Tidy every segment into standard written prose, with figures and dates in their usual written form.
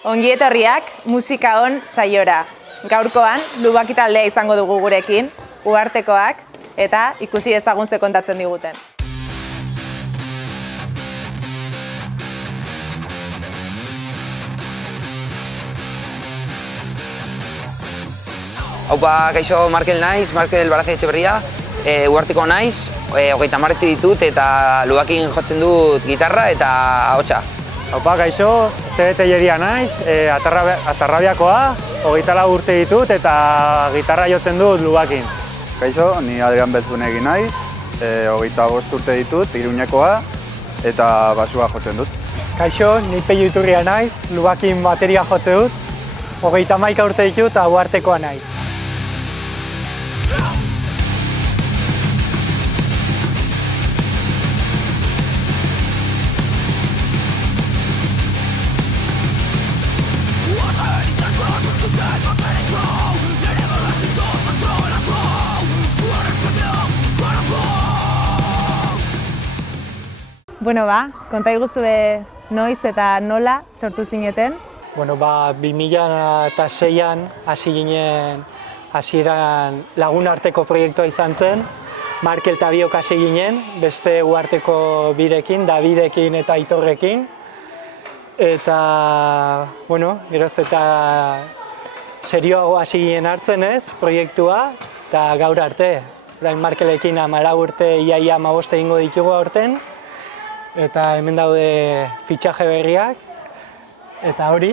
Ongi etorriak musika on saiora. Gaurkoan Lubaki taldea izango dugu gurekin, uhartekoak eta ikusi ezagun ze kontatzen diguten. Haupa, kaixo, Markel naiz, Markel Baraze Etxeberria, uharteko naiz, 30 marretu ditut eta Lubakin jotzen dut gitarra eta ahotsa. Haupa, kaixo, Estebe Telleria naiz, Atarrabiakoa, 24 urte ditut eta gitarra jotzen dut Lubakin. Kaixo, ni Adrian Beltzunegi naiz, 25 urte ditut, Iruñekoa eta basua jotzen dut. Kaixo, ni Peio Iturria naiz, Lubakin bateria jotzen dut, 31 urte ditut eta uhartekoa naiz. Bueno, konta iguzue noiz eta nola sortu zineten? 2006an hasi ginen, hasieran lagun arteko proiektua izan zen, Markel eta biok hasi ginen, beste uharteko birekin, Davidekin eta Aitorrekin. Eta, geroz eta serioago hasi ginen hartzen ez, proiektua, eta gaur arte. Orain Markelekin 14 urte, ia 15 egingo ditugu aurten. Eta hemen daude fitxaje berriak, eta hori,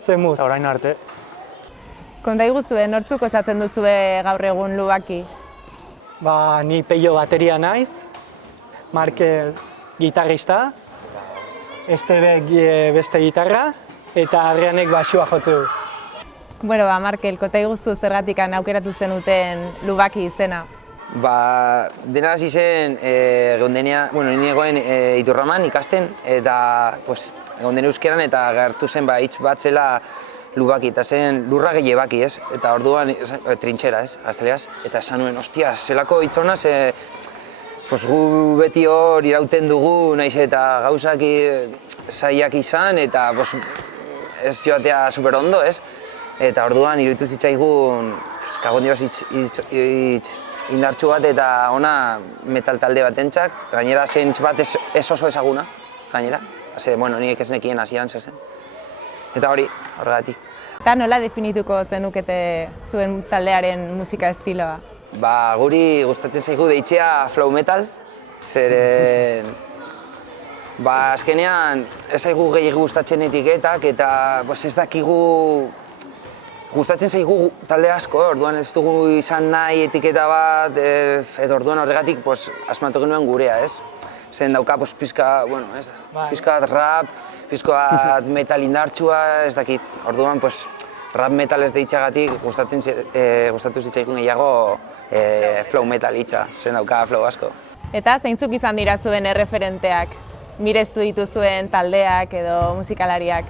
zemuz. Eta orain arte. Konta iguzue, nortzuk osatzen duzue gaur egun Lubaki? Ni Peio bateria naiz, Markel gitarrista, Estebe beste gitarra, eta Adrianek basua jotzen du. Bueno, Markel, konta iguzu zergatik aukeratu zenuten Lubaki izena? Dena hasi zen, nire egoen Iturraman ikasten, eta egonden euskeran eta gertu zen hitz bat zela Lubaki, eta zen lurra gehi baki, ez? Eta orduan, trintxera, ez? Gazteleaz, eta esan nuen, ostia, zelako hitz hona, gu beti hor irauten dugu, naiz eta gauzak zailak izan, eta ez joatea super ondo, ez? Eta orduan, iruditu zitzaigun, kagondioz indartsu bat eta ona metal talde batentzat, gainera zen bat ez oso ezaguna, gainera. Nik ez nekien hasian zer zen. Eta hori, horregatik. Eta nola definituko zenukete zuen taldearen musika estiloa? Guri gustatzen zaigu deitzea flow metal, zeren azkenean ez zaigu gehiago gustatzen etiketak eta ez dakigu gustatzen zaigu talde asko, orduan ez dugu izan nahi etiketa bat, eta orduan horregatik asmatu genuen gurea, ez? Zen dauka pizka rap, pizka metal indartsua, ez dakit. Orduan rap metal ez deitxagatik gustatu zitzaigun gehiago flow metal hitza, zen dauka flow asko. Eta zeintzuk izan dira zuen erreferenteak? Mirestu dituzuen taldeak edo musikalariak?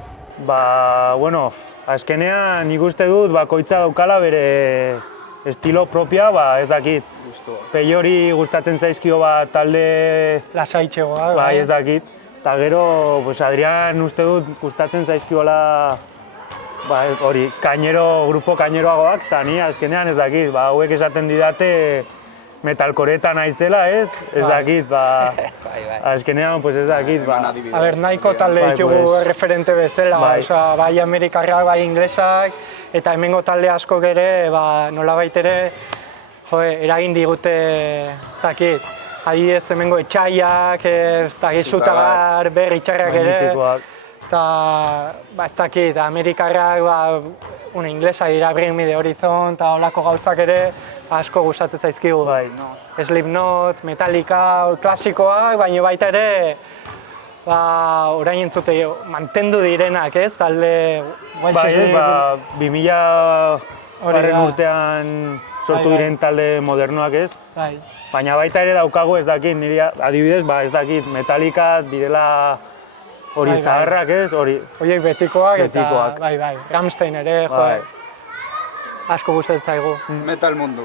Azkenean nik uste dut bakoitza daukala bere estilo propia, ez dakit. Peiori gustatzen zaizkio talde... Lasaitxegoa, ez dakit. Eta gero, Adrian uste dut gustatzen zaizkiola hori, grupo kaineroagoak, eta ni azkenean ez dakit. Hauek esaten didate metalkoreta naizela, ez dakit, azkenean, ez dakit. Nahiko talde ditugu referente bezala, bai amerikarrak, bai inglesak, eta hemengo talde askok ere, nolabait ere, eragin digute, zakit. Adibidez hemengo etxaiak, Zutagar, Berritxarrak ere, eta zakit, amerikarrak, inglesa dira, Bring Me The Horizon, eta olako gauzak ere, asko gustatzen zaizkigu. Slipknot, Metallica, klasikoak, baina baita ere, orain entzute mantendu direnak, ez? Talde... 2000 urtean sortu diren talde modernoak, ez? Baina baita ere daukagu ez dakit, niri adibidez, ez dakit, Metallica direla hori zaharrak, ez? Horiek betikoak eta Rammstein ere, asko gustatzen zaigu. Metal mundu.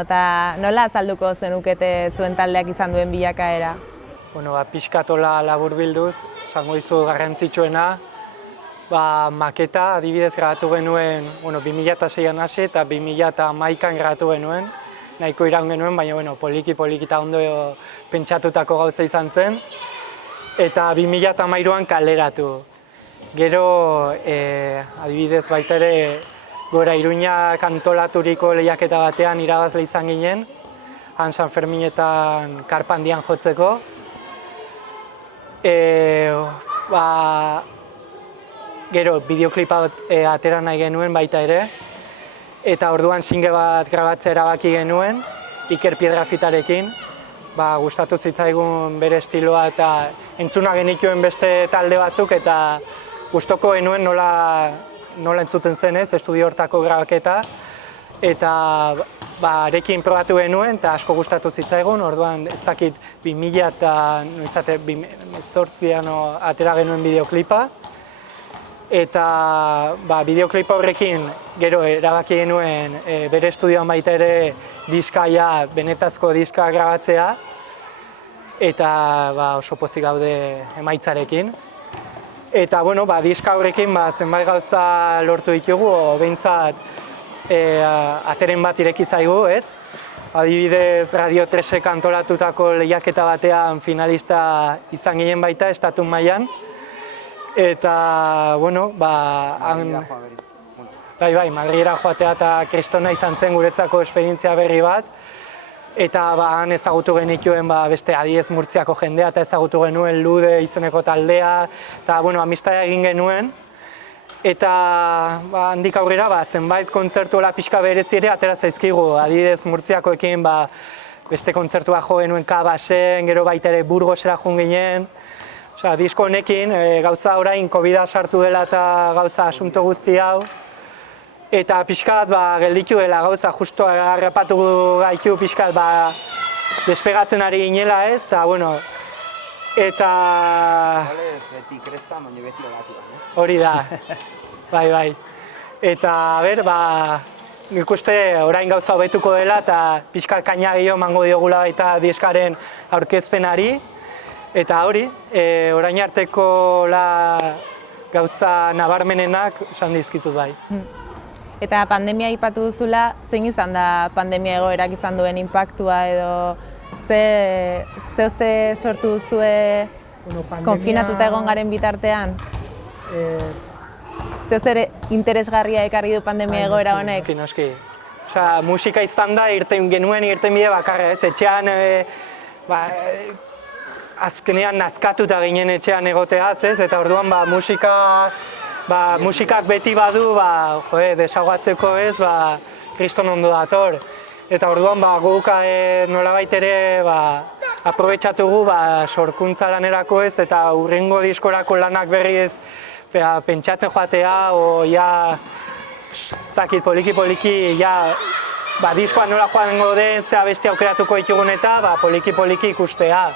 Eta nola azalduko zenukete zuen taldeak izan duen bilakaera? pixkatola laburbilduz, esango dizu garrantzitsuena, maketa adibidez grabatu genuen 2006an hasi eta 2011an grabatu genuen, nahiko iraun genuen, baina poliki eta ondo pentsatutako gauza izan zen, eta 2013an kaleratu. Gero, adibidez baita ere, Gora Iruñak antolaturiko lehiaketa batean irabazle izan ginen, han San Ferminetan karpandian jotzeko. Gero, bideoklipa atera nahi genuen baita ere, eta orduan single bat grabatzea erabaki genuen, Iker Piedrafitarekin. Gustatu zitzaigun bere estiloa eta entzuna genituen beste talde batzuk, eta gustoko genuen nola entzuten zen ez, estudio hortako grabaketa. Eta arekin probatu genuen eta asko gustatu zitzaigun, orduan ez dakit 2018an atera genuen bideoklipa. Eta bideoklipa horrekin gero erabaki genuen bere estudioan baita ere diskaia, benetazko diska grabatzea. Eta oso pozik gaude emaitzarekin. Eta diska horrekin zenbait gauza lortu ditugu, behintzat ateren bat ireki zaigu, ez? Adibidez, Radio 3ek antolatutako lehiaketa batean finalista izan ginen baita, estatu mailan. Eta, Madrilera joatea eta kristona izan zen guretzako esperientzia berri bat. Eta han ezagutu genituen beste adibidez Murtziako jendea eta ezagutu genuen Lude izeneko taldea. Eta, amistada egin genuen. Eta handik aurrera zenbait kontzertu pixka berezi ere atera zaizkigu. Adibidez Murtziakoekin beste kontzertua jo genuen Kabasen, gero baita ere Burgosera joan ginen. Disko honekin, gauza orain COVID-a sartu dela eta gauza asunto guzti hau. Eta pixkat gelditu dela gauza, justo harrapatu gaitu pixkat despegatzen ari ginela ez, eta eta... Beti kresta, baina beti olatu da. Hori da, bai. Eta, nik uste orain gauza hobetuko dela eta pixkat kaina gehiago emango diogula baita diskaren aurkezpenari. Eta hori, orain arteko gauza nabarmenenak esan dizkizut bai. Eta pandemia aipatu duzula, zein izan da pandemia egoerak izan duen inpaktua edo ze sortu duzue konfinatuta egon garen bitartean? Zer interesgarria ekarri du pandemia egoera honek? Noski. Musika izan da, irten bide bakarra ez, etxean azkenean nazkatuta ginen etxean egoteaz ez, eta orduan musikak beti badu desaugatzeko ez, kriston ondo dator. Eta orduan guk nolabait ere aprobetxatugu sorkuntza lanerako ez, eta hurrengo diskorako lanak berriz pentsatzen joatea, zakit poliki, diskoa nola joango den, zea beste aukeratuko ditugun eta poliki ikustea.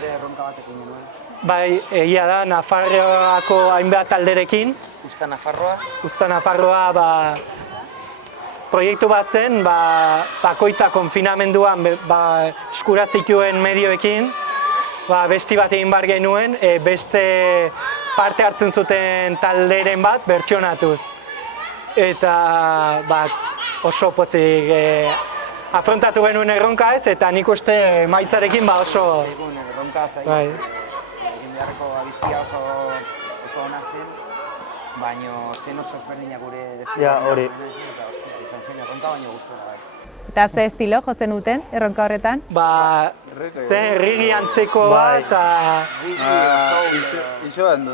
Erronka batekin genuen. Bai, egia da, Nafarroako hainbat talderekin. Usta Nafarroa? Usta Nafarroa proiektu bat zen, bakoitza konfinamenduan eskura zituen medioekin, besti bat egin bar genuen, beste parte hartzen zuten talderen bat bertsionatuz. Eta oso pozik afrontatu genuen erronka ez, eta nik uste maitzarekin oso... Erronka zaitu, egin beharreko abiztia oso ona zen, baina zen oso ezberdinak gure hori. Izan zen erronka baino guztora. Eta ze estilo jo zenuten erronka horretan? Zen rigi antzeko bat, Iso ando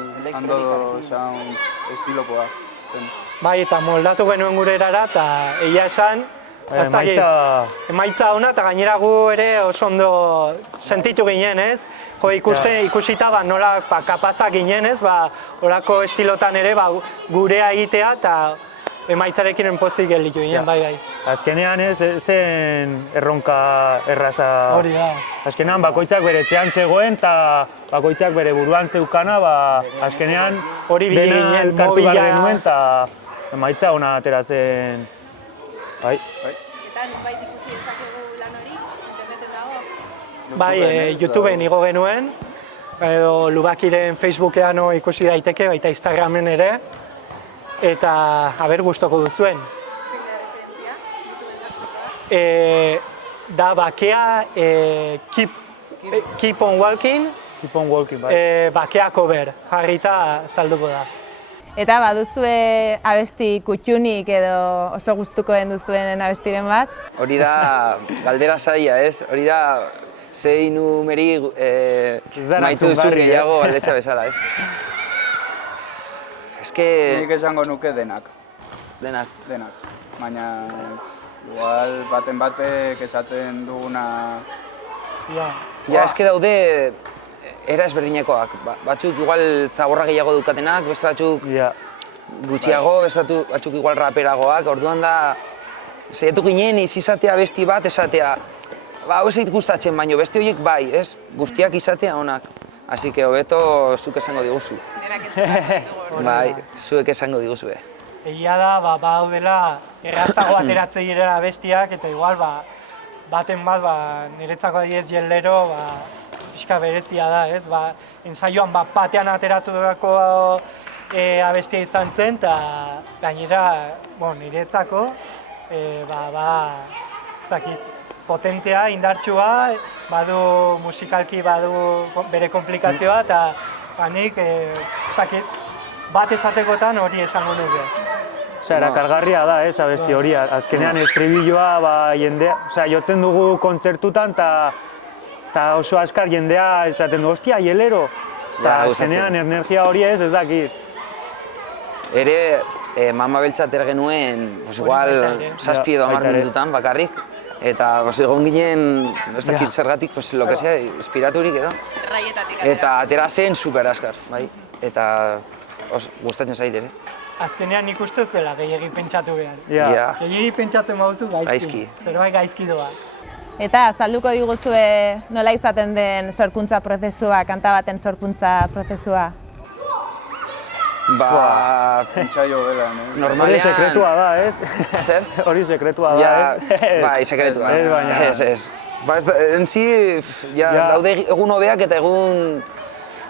sound estilokoa zen. Bai, eta moldatu genuen gure erara, eta egia esan, emaitza ona, eta gainera gu ere oso ondo sentitu ginen, ez? Ikusita nola kapazak ginen, ez? Horako estilotan ere gurea egitea, eta emaitzarekin enpozik gelditu ginen, bai. Azkenean ez zen erronka erraza. Hori da. Azkenean bakoitzak bere etxean zegoen eta bakoitzak bere buruan zeukana, azkenean dena elkartu behar genuen eta emaitza ona atera zen. Bai. Eta nunbait ikusi dezakegu lan hori, interneten dago? Bai, YouTubeen igo genuen, edo Lubakiren Facebookean ikusi daiteke, baita Instagramen ere, eta aber gustoko duzuen. Da bakea Keep on Walking, bai. bakea cover, jarrita salduko da. Eta baduzue abesti kutxunik edo oso gustukoen duzuen abestiren bat? Hori da galdera zaila, ez? Hori da zein numeri maitu duzu gehiago galdetxa bezala, ez? Nik esango nuke denak. Denak. Baina, igual baten batek esaten duguna... Ja, eske daude era ezberdinekoak. Batzuk igual zaborra gehiago dukatenak, beste batzuk gutxiago, beste batzuk igual raperagoak. Orduan da, zeiatu ginen izatea besti bat esatea. Hau ez zait gustatzen, baino beste horiek bai, ez? Guztiak izatea onak. Así que hobeto zuk esango diguzu. Bai, zuek esango diguzu. Egia da, badaudela errazago ateratzen direla bestiak, eta igual baten bat niretzako adiez jellero pixka berezia da, ez? Ensaioan batean ateratu dugako abestia izan zen, eta gainera niretzako potentea, indartsua, badu musikalki badu bere komplikazioa, eta nik bat esatekotan hori esango nuke. Erakargarria da, abesti hori. Azkenean estribilloa jotzen dugu kontzertutan eta oso askar jendea esaten du, ostia, hielero. Eta azkenean energia hori ez dakit. Ere, Mama Beltza atera genuen, igual 7 edo 10 minututan bakarrik. Eta egon ginen, ez dakit zergatik, lo que sea, inspiraturik edo. Eta atera zen super askar, bai. Eta gustatzen zaitez, Azkenean nik uste ez dela gehiagik pentsatu behar. Gehiagik pentsatzen baduzu gaizki. Zerbait gaizki doa. Eta azalduko diguzue nola izaten den sorkuntza prozesua, kanta baten sorkuntza prozesua? Entsaio bela, normalean... Hori sekretua da, ez? Zer? Hori sekretua da, ez? Bai, sekretua. Ez. En si, daude egun hobeak eta egun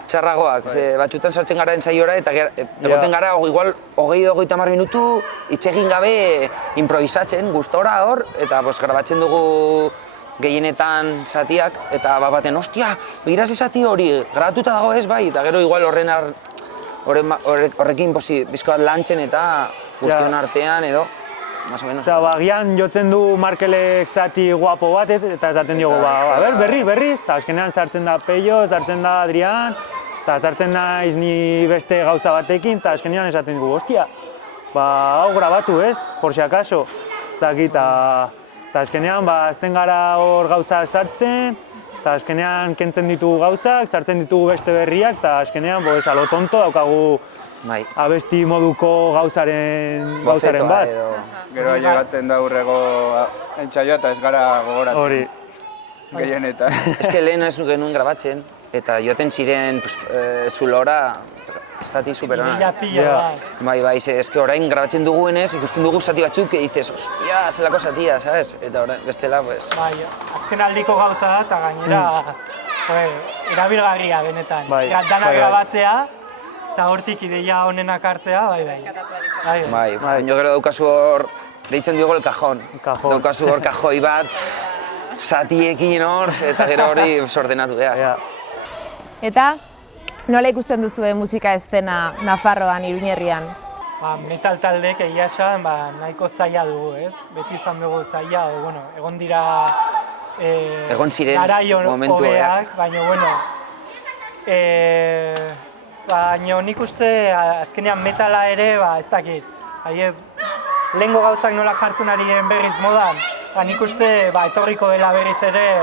txarragoak. Batzutan sartzen gara ensaiora eta egoten gara igual 20-30 minutu itxegin gabe improvisatzen, gustora hor, eta grabatzen dugu gehienetan zatiak, eta baten, ostia, begiraz zati hori, grabatuta dago ez, bai, eta gero igual horrekin bizko bat lantzen eta guztion artean edo, más o menos. Agian jotzen du Markelek zati guapo bat, eta esaten diogu, berri, eta azkenean sartzen da Peio, sartzen da Adrian, eta sartzen naiz ni beste gauza batekin, eta azkenean esaten dugu, ostia, hau grabatu ez, por si acaso, ez dakit, eta azkenean azten gara hor gauza sartzen, eta azkenean kentzen ditugu gauzak, sartzen ditugu beste berriak, eta azkenean, alo tonto daukagu abesti moduko gauzaren bat. Gero ailegatzen da hurrego entsaioa eta ez gara gogoratzen. Hori. Gehienetan. Ez que lehen ez genuen grabatzen, eta joten ziren zulora zati superonak. Bai, ez que orain grabatzen duguenez, ikusten dugu zati batzuk, que dices, ostia, zelako zatia, sabes? Eta bestela, pues... Bai, azken aldiko gauza da, eta gainera, erabilgarria benetan. Dana grabatzea, eta hortik ideia honenak hartzea, bai. Jo gero daukazu hor, deitzen diogo el cajón. Daukazu hor kajoi bat, zatiekin hor, eta gero hori ordenatu behar. Eta nola ikusten duzue musika eszena Nafarroan, Iruñerrian? Metal taldeek egia esan nahiko zaila dugu, ez? Beti izan dugu zaila, egon dira egon ziren momentu hobeak, baina nik uste azkenean metala ere, ez dakit, lehengo gauzak nola jartzen ari diren berriz modan, nik uste etorriko dela berriz ere,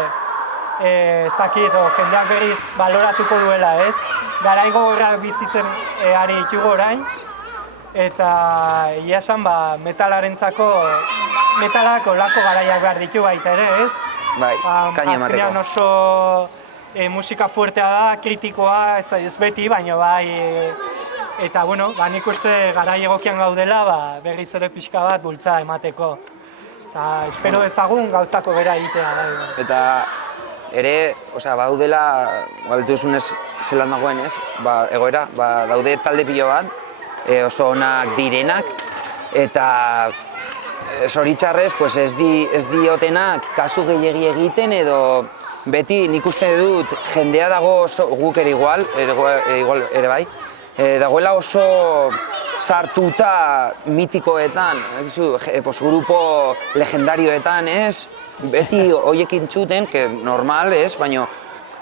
ez dakit, jendeak berriz baloratuko duela, ez? Garaigo horrak bizitzen ari ditugu orain, eta egia esan metalarentzako, metalak olako garaiak behar ditu baita ere, ez? Bai, kaina emateko. Azkenean oso musika fuertea da, kritikoa, ez beti, baina bai, eta nik uste garai egokian gaudela, berriz ere pixka bat bultza emateko. Eta espero ezagun gauzako bera egitea. Eta ere, badaudela, galdetu duzunez zelan dagoen ez, egoera, daude talde pilo bat, oso onak direnak, eta zoritxarrez ez diotenak kasu gehiegi egiten edo beti nik uste dut jendea dago guk ere igual ere bai, dagoela oso sartuta mitikoetan, grupo legendarioetan ez, beti hoiekin txuten, que normal ez, baina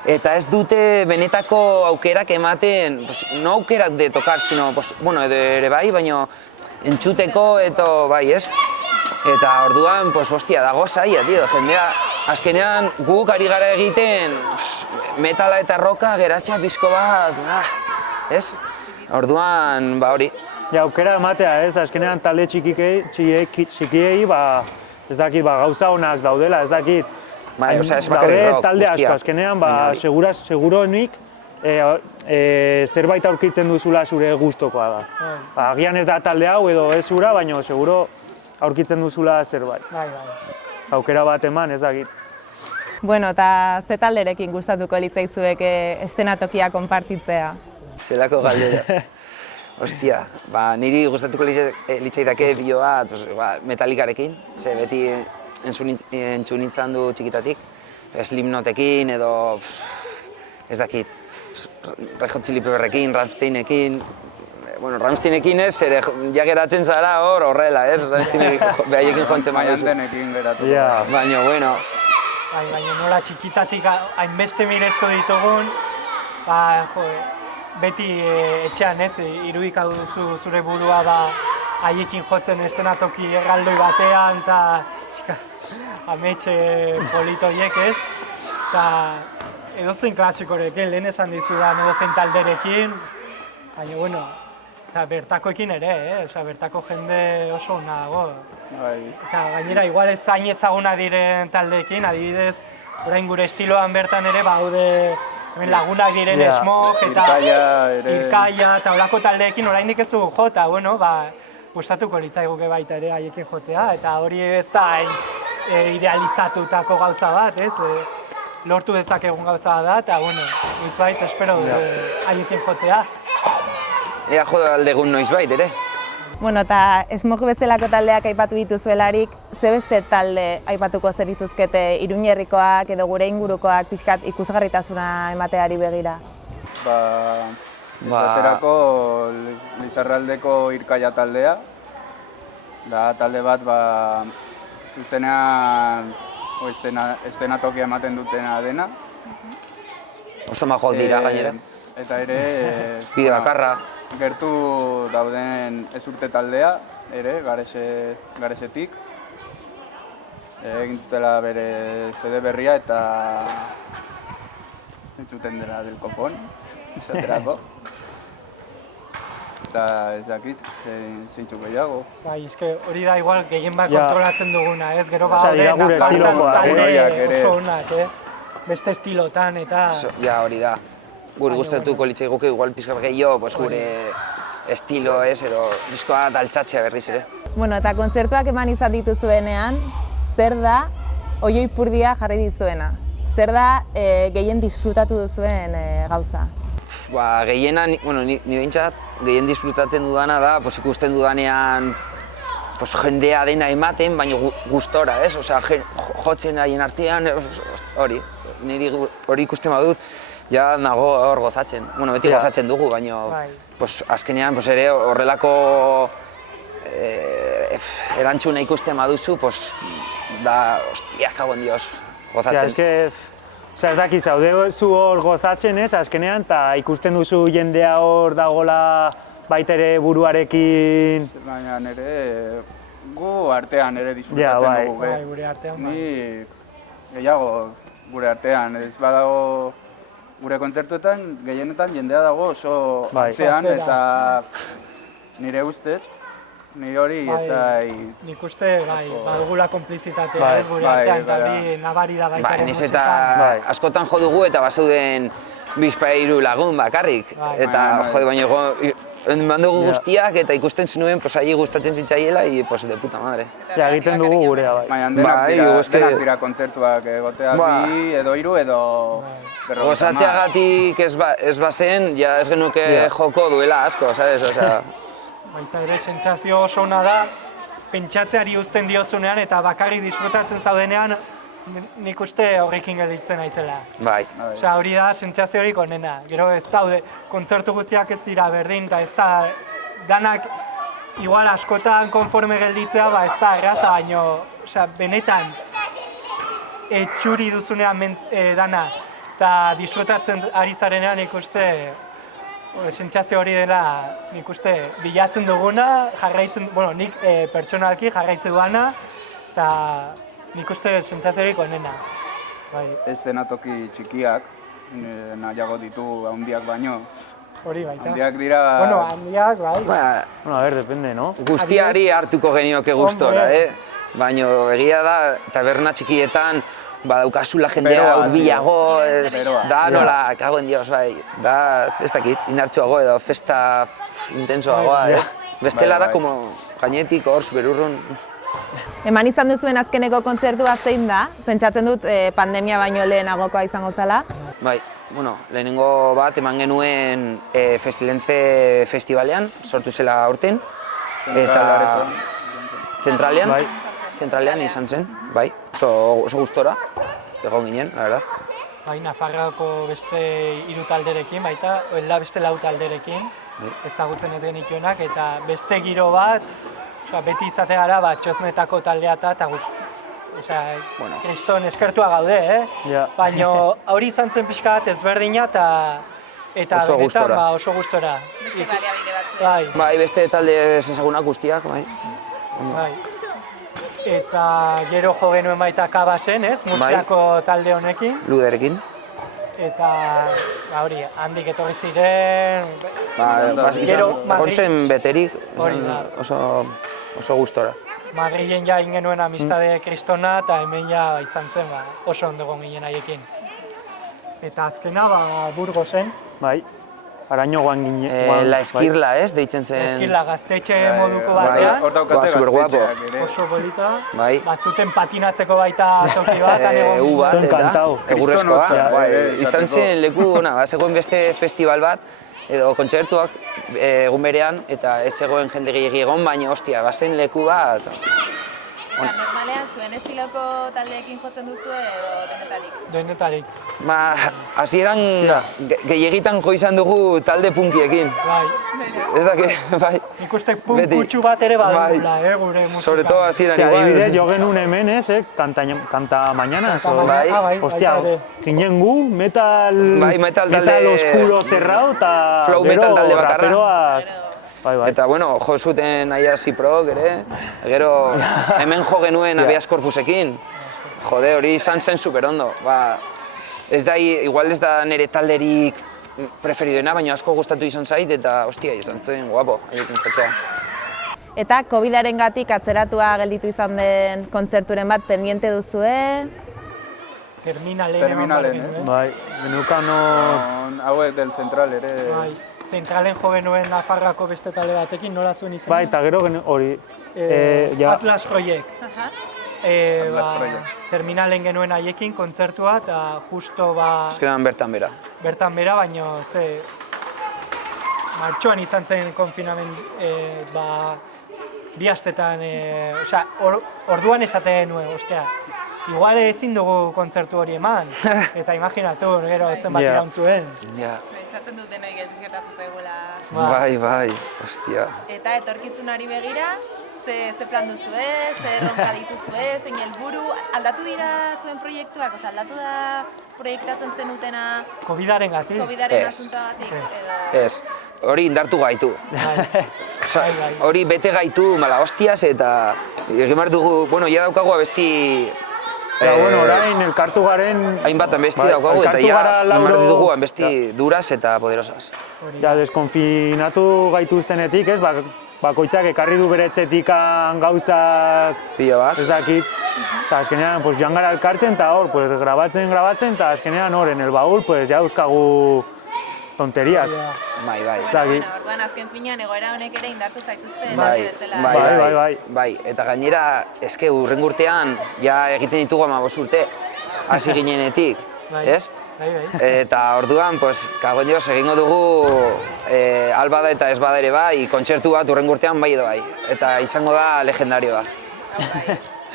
eta ez dute benetako aukerak ematen, no aukerak de tocar, sino, bueno, ere bai, baina entxuteko eta bai ez. Eta orduan, hostia, dago zaila, tío, jendea, azkenean guk ari gara egiten metala eta roka, geratxa pizko bat, ez? Orduan, hori. Ja, aukera ematea, ez, azkenean talde txikiei, ez dakit, gauza honak daudela, ez dakit. Daude talde asko, azkenean, seguroenik zerbait aurkitzen duzula zure gustokoa da. Agian ez da talde hau edo ez zura, baina seguro aurkitzen duzula zerbait. Aukera bat eman, ez dakit. Bueno, eta ze talderekin gustatuko litzaizueke eszenatokia konpartitzea? Zelako galdera. Ostia, niri gustatuko litzaidake bio bat Metallicarekin, ze beti entzun izan du txikitatik, Slipknotekin edo, ez dakit, Red Hot Chili Pepperrekin, Rammsteinekin. Bueno, Rammsteinekin ez, ja geratzen zara horrela, ez? Rammsteinekin behaiekin joantzen baina zu. Denekin geratu. Baina, bueno. Baina nola txikitatik hainbeste mirestu ditugun, beti etxean ez, irudika duzu zure burua haiekin jotzen eszenatoki erraldoi batean, eta ametxe politoiek ez, eta edozein klasikorekin, lehen esan dizudan edozein talderekin, baina, bueno, eta bertakoekin ere, bertako jende oso ona dago. Eta gainera, igual ez hain ezaguna diren taldeekin, adibidez, orain gure estiloan bertan ere baude lagunak diren Smog eta Irkaia eta horako taldeekin oraindik ez dugu jota, bueno, gustatuko litzaiguke baita ere haiekin jotzea, eta hori ez da idealizatutako gauza bat, ez? Lortu dezakegun gauza da, eta, bueno, noizbait espero haiekin jotzea. Ea jo aldegun noizbait ere. Bueno, eta Smog bezalako taldeak aipatu dituzuelarik, ze beste talde aipatuko zerituzkete Iruñerrikoak edo gure ingurukoak pixkat ikusgarritasuna emateari begira? Esaterako Lizarraldeko Irkaia taldea, da talde bat zuzenean eszenatokia ematen dutena dena. Oso majoak dira gainera. Eta ere, bide bakarra. Gertu dauden Ezurte taldea, ere, Garesetik. Egin dutela bere CD berria eta entzuten dela del kopon, esaterako. Eta ez dakit, zeintzuk gehiago. Bai, hori da igual gehien bat kontrolatzen duguna, ez? Gero gure estilokoa, talde oso onak, beste estilotan eta... Ja, hori da. Gure gustatuko litzaiguke igual pizka gehiago, gure estilo ez, edo diskoa daltxatzea berriz ere. Bueno, eta kontzertuak eman izan dituzuenean, zer da Oioi Purdia jarri dizuena? Zer da gehien disfrutatu duzuen gauza? Gehiena, ni behintzat, gehien disfrutatzen dudana da, ikusten dudanean jendea dena ematen, baina gustora, ez? Jotzen haien artean, hori, niri hori ikusten badut, ja nago hor gozatzen. Bueno, beti gozatzen dugu, baina azkenean ere horrelako erantzuna ikusten baduzu, da, ostia, kagoen dios, gozatzen. Ez dakit, zaude zu hor gozatzen ez, azkenean, eta ikusten duzu jendea hor dagoela baita ere buruarekin. Baina nire gu artean ere disfrutatzen dugu. Bai, gure artean. Ni gehiago gure artean, ez badago gure kontzertuetan gehienetan jendea dago oso atzean eta nire ustez, nire hori ezai... Nik uste, badugula konplizitatea gure artean, eta hori nabari da baita ere musikan. Eta askotan jo dugu eta bazeuden bizpahiru lagun bakarrik. Eta baina eman dugu guztiak eta ikusten zenuen ahi gustatzen zitzaiela y de puta madre. Ja, egiten dugu gurea bai. Baina denak dira kontzertuak egoteak bi, edo 3, edo... Gozatzeagatik ez bazen, ja ez genuke joko duela asko, sabes? Baita ere, sentsazio oso ona da, pentsatzeari uzten diozunean eta bakarrik disfrutatzen zaudenean, nik uste horrekin gelditzen naizela. Bai. Osea, hori da sentsaziorik onena. Gero ez daude, kontzertu guztiak ez dira berdin, eta ez da danak igual askotan konforme gelditzea, ez da erraza, baino, osea, benetan etxuri duzunean dana, eta disfrutatzen ari zarenean ikuste sentsazio hori dela nik uste bilatzen duguna, jarraitzen, bueno, nik pertsonalki jarraitzen duana, eta nik uste sentsaziorik onena. Eszenatoki txikiak, nahiago ditu handiak baino. Hori baita. Handiak dira... Bueno, handiak, bai. Bueno, a ver, depende, no? Guztiari hartuko genioke gustora, baina egia da, taberna txikietan, badaukazula jendea urbilago, da nola, kagoen dios, bai, da, ez dakit, indartsuago edo festa intensoagoa, ez? Bestela da, como, gainetik, hor, berurrun. Eman izan duzuen azkeneko kontzertua zein da? Pentsatzen dut pandemia baino lehenagokoa izango zela. Bai, bueno, lehenengo bat eman genuen Festilentze Festivalean, sortu zela aurten, eta Zentralean izan zen, bai, oso gustora, egon ginen, la verdad. Bai, Nafarroako beste 3 talderekin, baita, beste 4 talderekin, ezagutzen ez genikionak, eta beste giro bat, beti izate gara, txosnetako taldea eta kriston eskertua gaude, baina hori izan zen pixka bat ezberdina eta benetan oso gustora. Beste baliabide batzuek. Bai, beste talde ezagunak guztiak, bai. Eta gero jo genuen baita Kabasen, ez? Murtziako talde honekin. Luderekin. Eta hori, handik etorri ziren... Egon zen beterik, oso gustora. Madrilen ja ingenuen amistade kristona eta hemen ja izan zen oso ondo egon ginen haiekin. Eta azkena Burgosen. Bai. Araño guan ginen. La Eskirla, ez? Deitzen zen... La Eskirla, gaztetxe moduko batean. Hor daukate gaztetxeak ere. Oso bolita. Bai. Zuten patinatzeko baita toki bat, egon ginen. Encantau. Egurrezkoa. Izan zen leku, zegoen beste festival bat, edo kontzertuak egun berean, eta ez zegoen jende gehiagi egon, baina ostia, bazen leku bat. Normalean zuen estiloko taldeekin jotzen duzu edo denetarik? Denetarik. Hasieran gehiegitan jo izan dugu talde punkiekin. Bai. Ez daki, bai. Ikuste punk kutsu bat ere badugula, gure musika. Sobre todo hasieran igual. Adibidez, jo genuen hemen, ez, Kanta Mañanas. Bai. Ostia, ginen gu, metal oscuro cerrado, eta flow metal talde bakarra. Raperoak. Eta, bueno, jo zuten Aia Ziprok ere, gero hemen jo genuen Abias Corpusekin. Jode, hori izan zen superondo. Ez da, igual ez da nire talderik preferidoena, baina asko gustatu izan zait, eta, ostia, izan zen guapo, haiekin jotzea. Eta COVID-arengatik atzeratua gelditu izan den kontzerturen bat pendiente duzue? Terminalen, Bai, genukano... Hauek del Zentral ere... Zentralen jo genuen Nafarroako beste talde batekin, nola zuen izan? Bai, eta gero hori... Atlas Project. Terminalen genuen haiekin kontzertua, eta justo Ezkeran bertan bera. Bertan bera, baino martxoan izan zen konfinament, 2 astetan, orduan esaten nuen, ostia, igual ezin dugu kontzertu hori eman, eta imaginatu, gero zenbat irauntzuen. Pentsatzen dut denoi gertatu zaigula. Bai, ostia. Eta etorkizunari begira, ze plan duzue, ze erronka dituzue, zein helburu, aldatu dira zuen proiektuak, aldatu da proiektatzen zenutena... COVID-aren gatik? COVID-aren asuntoagatik, edo... Ez, hori indartu gaitu. Hori bete gaitu mala hostias eta egin behar dugu, bueno, ja daukagu abesti... orain elkartu garen... Hainbat abesti daukagu eta ja behar dugu abesti duras eta poderosas. Ja, deskonfinatu gaituztenetik, ez, bakoitzak ekarri du bere etxetikan gauzak... Pila bat. Ez dakit. Eta azkenean, joan gara elkartzen eta hor, grabatzen, eta azkenean hor, en el baúl, ja euskagu tonteriak. Bai. Orduan azken finean egoera honek ere indartu zaituzte Bai, eta gainera, eske hurrengo urtean, ja egiten ditugu 15 urte, hasi ginenetik, ez? Eta orduan, kagoen Dios, egingo dugu albada eta ez bada ere bai, kontzertu bat hurrengo urtean bai edo bai, eta izango da legendarioa.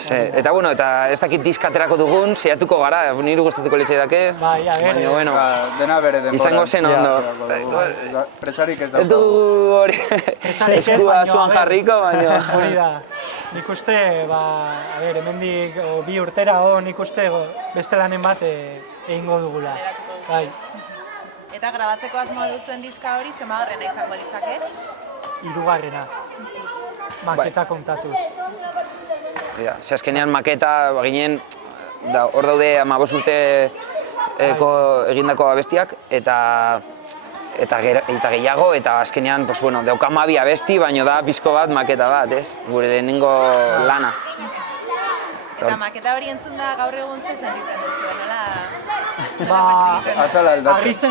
Eta bueno, eta ez dakit diskaterako dugun, saiatuko gara, niri gustatuko litzaidake. Baina, bueno, dena bere denbora. izango zen ondo. Presarik ez da. Ez dugu hori eskua zuan jarriko, baina... Hori da. Nik uste, hemendik 2 urtera nik uste beste lanen bat egingo dugula. Bai. Eta grabatzeko asmoa duzuen diska hori, zemagarrena izango litzake? 3. Maketa kontatuz. Ze azkenean maketa ginen, hor daude 15 urteko egindako abestiak, eta gehiago, eta azkenean, dauka 12 abesti, baina da pizko bat maketa bat, ez? Gure lehenengo lana. Eta maketa hori entzun da gaur egun ze sentitzen duzu, nola? Azala aldatzen. Agritzen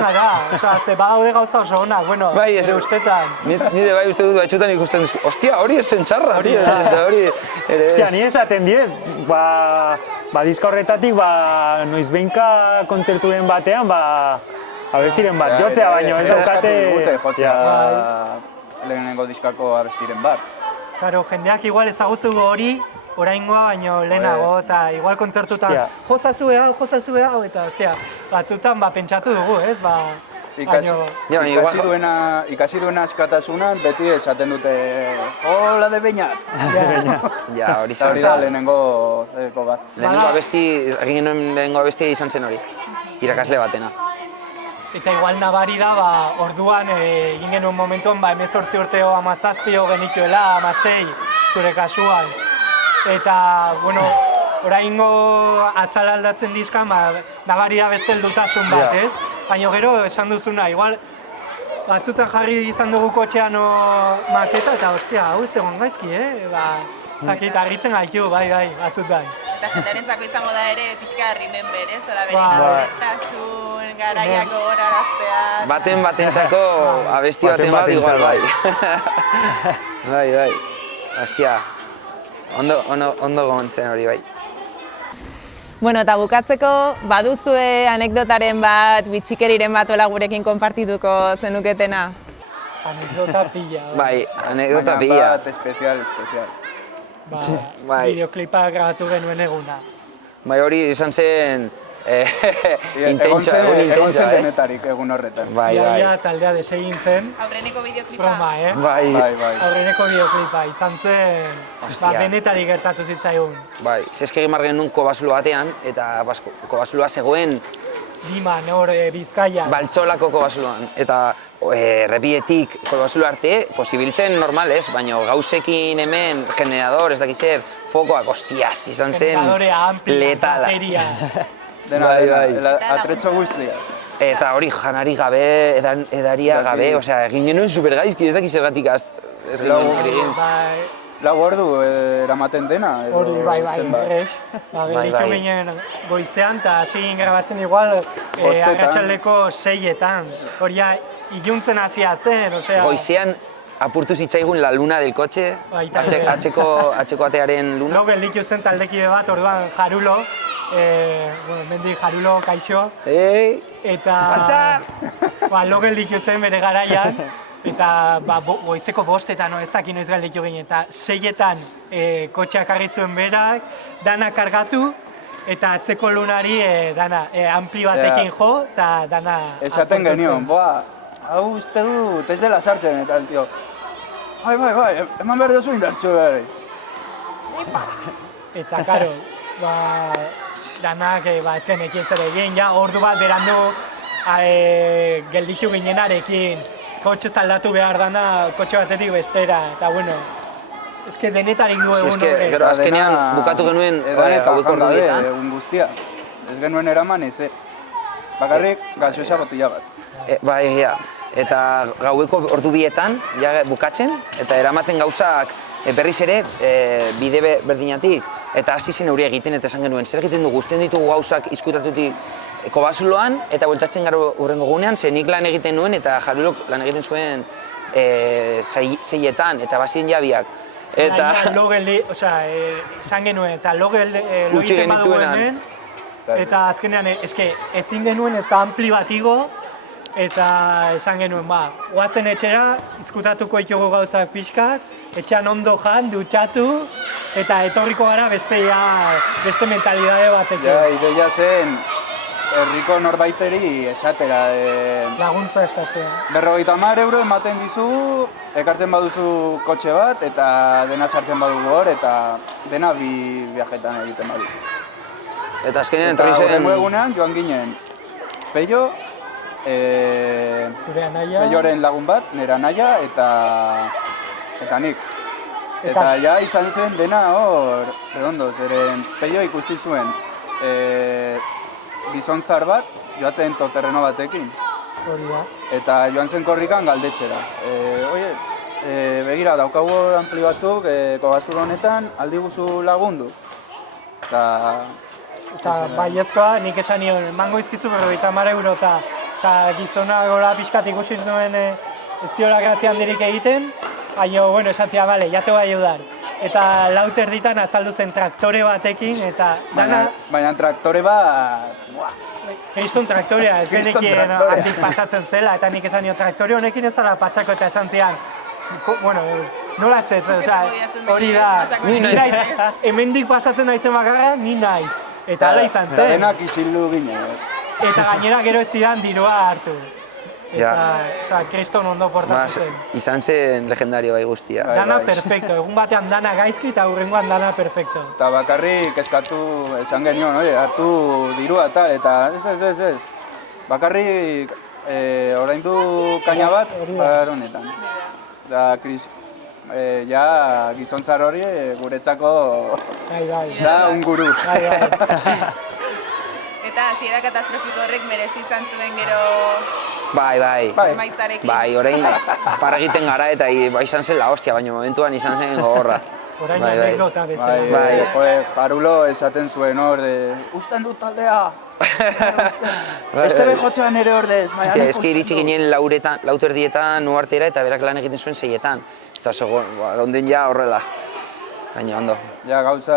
gara. Ze badaude gauza oso honak, ere ustetan. Nire bai uste dut batxutan ikusten duzu, ostia, hori esen txarra, tío. Ostia, ni esaten diet, diska horretatik, noiz behinka kontzertuen batean, abestiren bat jotzea, baino ez daukate... Lehenengo diskako abestiren bat. Claro, jendeak igual ezagutzen hori, oraingoa baino lehenago, eta igual kontzertutan jozazue hau, eta batzutan pentsatu dugu, ez? Ikasi duena askatasunan, beti esaten dute hola de Beñat. Ja, hori da lehenengo bat. Lehenengo abesti izan zen hori, irakasle batena. Eta igual nabari da, orduan egin genuen momentuan 18 urteo 17 genituela, 16 zure kasuan. Eta, oraingo azal aldatzen dizkan, nabari da beste heldutasun bat, ez? Baina gero esan duzuna, igual batzutan jarri izan dugu kotxean maketa, eta ostia, hau zegoen gaizki, zakit, argitzen gaitu, bai, batzutan. Eta jendearentzako izango da ere pixka remember, ez? Hora bere gazetasun, garaiako goraraztea... Batentzako abesti baten bat igual, bai. Bai. Ostia, ondo gomentzen hori, bai. Bueno, eta bukatzeko, baduzue anekdotaren bat, bitxikeriren bat ola gurekin konpartituko zenuketena? Anekdota pila. Bai, anekdota pila. Baina bat espezial. Bideoklipa grabatu genuen eguna. Bai, hori izan zen Egon zen denetarik egun horretan. Ia taldea desegin zen. Aurreneko bideoklipa. Broma, Bai. Aurreneko bideoklipa izan zen, denetarik gertatu zitzaigun. Bai, zeske egin margen nun kobasulo batean, eta kobasuloa zegoen... Diman, hor, Bizkaian. Baltsolako kobasuloan, eta errepietik kobasulo arte, posibiltzen normal ez, baina gauzekin hemen, generador, ez dakiz zer, fokoak, ostias, izan zen letala. Dena, atretxo guztia. Eta hori janari gabe, edaria gabe, egin genuen supergaizki, ez dakiz zergatik ez genuen hori egin. 4 ordu eramaten dena. Hori, bai, errez. Gelditu ginen goizean, eta hasi grabatzen igual arratsaldeko 6etan. Hori iluntzen hasia zen, Goizean apurtu zitzaigun la luna del kotxe, atxeko atearen luna. Lo gelditu zen taldekide bat, orduan Jarulo, mendik Jarulo kaixo. Eta lo gelditu zen bere garaian. Eta goizeko 5etan, ez dakit noiz gelditu ginen, eta 6etan kotxeak harri zuen berak, dana kargatu, eta atzeko lunari ampli batekin jo, eta dana... Esaten genion, hau uste dut ez dela sartzen, eta el tio, bai, eman behar duzu indartxo behar. Eta, karo, danak ez genekien zer egin, ordu bat berandu gelditu ginenarekin. Kotxe zaldatu behar dana, kotxe batetik bestera, eta eske denetarik du egun horre. Gero azkenean bukatu genuen gaueko ordu bietan. Egun guztia, ez genuen eraman ez, bakarrik gaseosa botila bat. Bai, eta gaueko ordu bietan bukatzen, eta eramaten gauzak berriz ere bide berdinatik eta hasi zen euria egiten eta esan genuen, zer egiten du guztien ditugu gauzak izkutatutik kobazuloan eta bueltatzen gara hurrengo gunean, ze nik lan egiten nuen eta Jarulok lan egiten zuen zeietan eta bazien jabiak. Eta izan genuen, eta lo egiten badugu hemen, eta azkenean, ezin genuen ez da ampli bat igo, eta esan genuen, guazen etxera, izkutatuko ditugu gauzak pixkat, etxean ondo jan, dutxatu, eta etorriko gara beste mentalidade batekin. Ja, ideia zen, herriko norbaiteri esatera. Laguntza eskatzea. 50 euro ematen dizu, ekartzen baduzu kotxe bat, eta dena sartzen badugu hor, eta dena bi viajetan egiten badu. Eta azkenean entorri zen... Eta horrengo egunean joan ginen, Peio, Peioren lagun bat, nera anaia eta nik. Eta ja izan zen dena hor, redondo, zeren Peio ikusi zuen gizon zar bat, joaten toterreno batekin. Eta joan zen korrikan galdetxera. Begira, daukagu ampli batzuk, kobazur honetan, aldi guzu lagundu. Eta baiezkoa, nik esan nion, emango izkizu 50 euro eta gizona gola pixkat ikusi nuen ez diola grazia handirik egiten, baina, esatzea, bale, ja te voy a ayudar. Eta lauter ditan azaldu zen traktore batekin, eta dana... Baina traktore bat... Kriston traktorea, ez genekien handik pasatzen zela, eta nik esan nion, traktore honekin ez ala patxako eta esan zian, nola ez ez, hori da, hemendik pasatzen naizen bakarra, ni naiz. Eta ala izan zen. Denak isildu ginen. Eta gainera gero ez zidan dirua hartu. Eta kriston ondo portatu zen. Izan zen legendario bai guztia. Dana perfecto, egun batean dana gaizki eta hurrengoan dana perfecto. Eta bakarrik eskatu esan genion, hartu dirua eta ez. Bakarrik oraindu kaina bat honetan. Da, ja gizontzar hori guretzako da un guru. Eta hasiera katastrofiko horrek merezi izan zuen gero emaitzarekin. Bai, orain par egiten gara eta izan zen la hostia, baina momentuan izan zen gogorra. Orain anekdota bezala. Bai, Jarulo esaten zuen hor de, usten dut taldea. Beste behotxean ere ordez. Ez que iritsi ginen lauterdietan nuartera eta berak lan egiten zuen 6etan. Eta gonden ja horrela, baina ondo. Ja gauza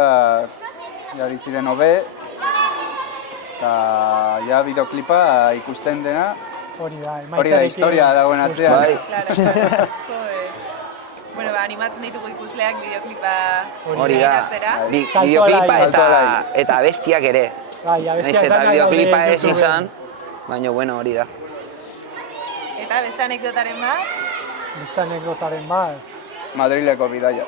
jari ziren hobe, eta ja bideoklipa ikusten dena. Hori da historia dagoen atzean. Bueno, animatzen ditugu ikusleak bideoklipa hori da, bideoklipa eta bestiak ere. Naiz eta bideoklipa ez izan, baina bueno, hori da. Eta beste anekdotaren bat? Beste anekdotaren bat? Madrileko bidaia.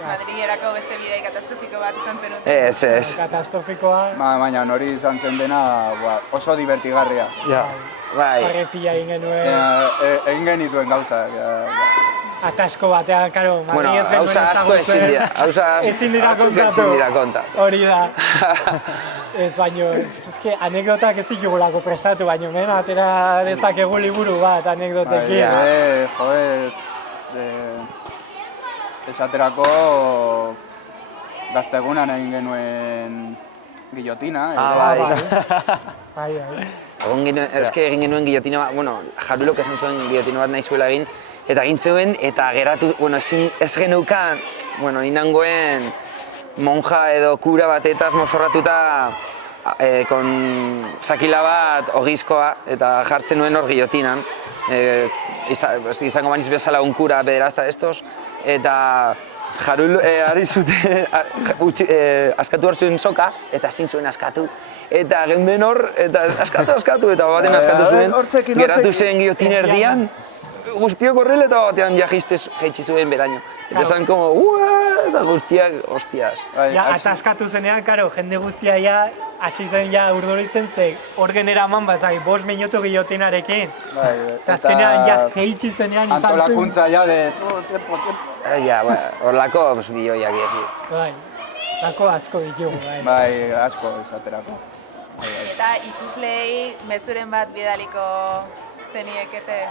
Madrilerako beste bidai katastrofiko bat izan zenuten. Ez. Katastrofikoa. Baina hori izan zen dena oso divertigarria. Bai. Arrepila egin genuen. Egin genituen gauza. Atasko batean, karo, Madri ez genuen ezagutzen. Ezin dira konta. Hori da. Ez baino, eske anekdotak ez ditugulako prestatu, baino hemen atera dezakegu liburu bat anekdotekin. Esaterako gaztegunan egin genuen gillotina. Bai. Ez que egin genuen gillotina bat, Jarulok esan zuen gillotina bat nahi zuela egin, eta egin zuen, eta geratu, ez genukan, inangoen monja edo kura batetaz mozorratuta sakila bat ogizkoa eta jartzen nuen hor gillotinan. Izango baniz bezala un kura pederasta estos, eta Jarul ari zuten askatu behar zuen soka, eta ezin zuen askatu. Eta geunden hor, eta askatu, eta baten askatu zuen, geratu zen gillotin erdian, guztiok horrela eta batean jaitsi zuen beraino. Eta esan como, eta guztiak, hostias. Ataskatu zenean, karo, jende guztia hasi zen urduritzen ze hor genera eman bazai, 5 minutu guillotinarekin. Eta azkenean jaitsi zenean izan zen. Antolakuntza de, tiempo. Hor lako gilloiak ezi. Bai, lako asko ditugu. Bai, asko esaterako. Eta ikuslei mezuren bat bidaliko zeniekete?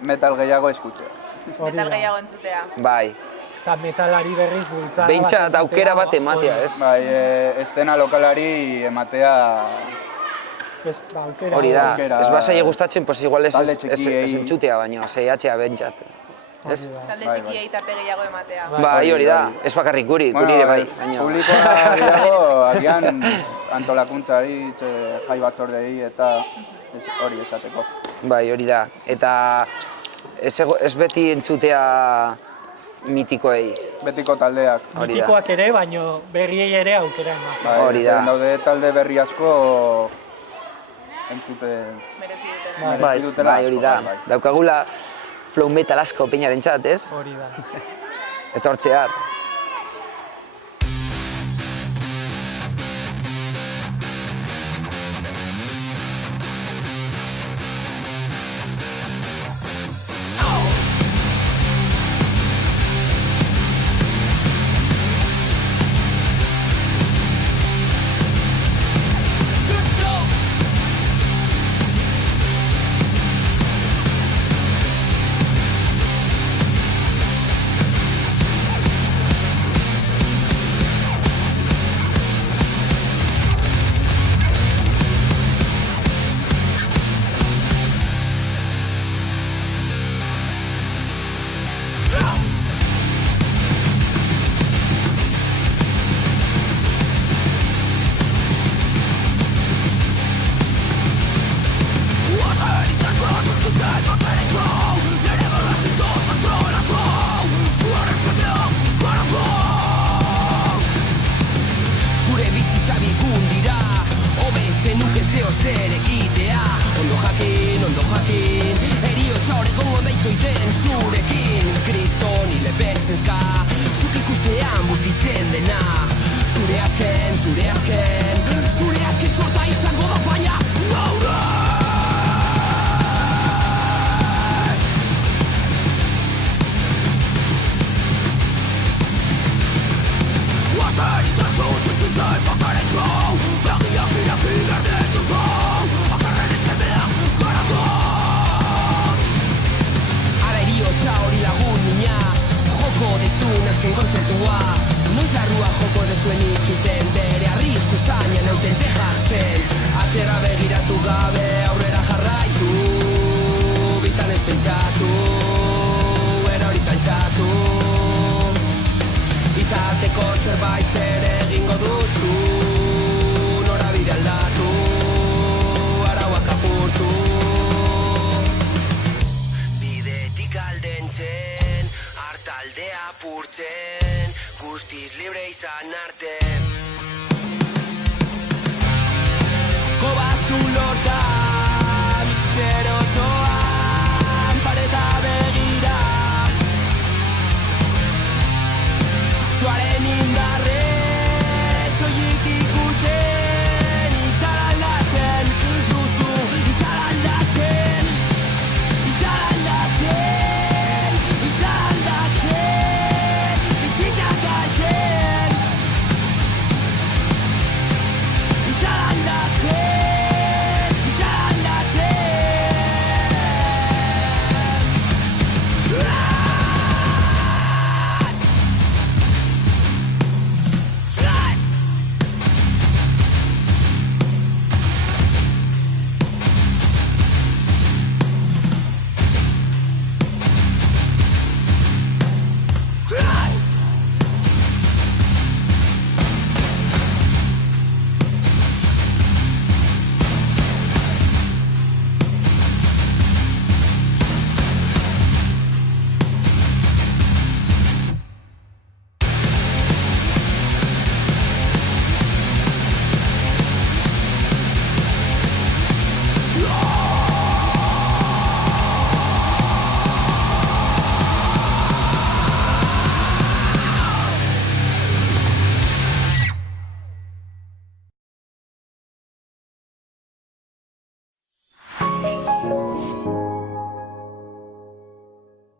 Metal gehiago eskutzea. Metal gehiago entzutea. Bai. eta metalari berriz bultzada. Behintzat aukera bat ematea, ez? Bai, estena lokalari ematea hori da, ez basai gustatzen, pues igual ez txikiei. entzutea baino, zeiatzea behintzat. Ez? Talde txikiei tape gehiago ematea. Bai, hori da, ez bakarrik guri ere bai. Publikoa gehiago, agian antolakuntzari, jai batzordei eta hori esateko. Bai, hori da, eta ez beti entzutea mitikoei. Betiko taldeak. Mitikoak ere, baino berriei ere aukera eman. Hori da. Daude talde berri asko entzute merezi dutela. Bai, hori da. Daukagula flow metal asko peinarentzat, ez? Hori da. Etortzear.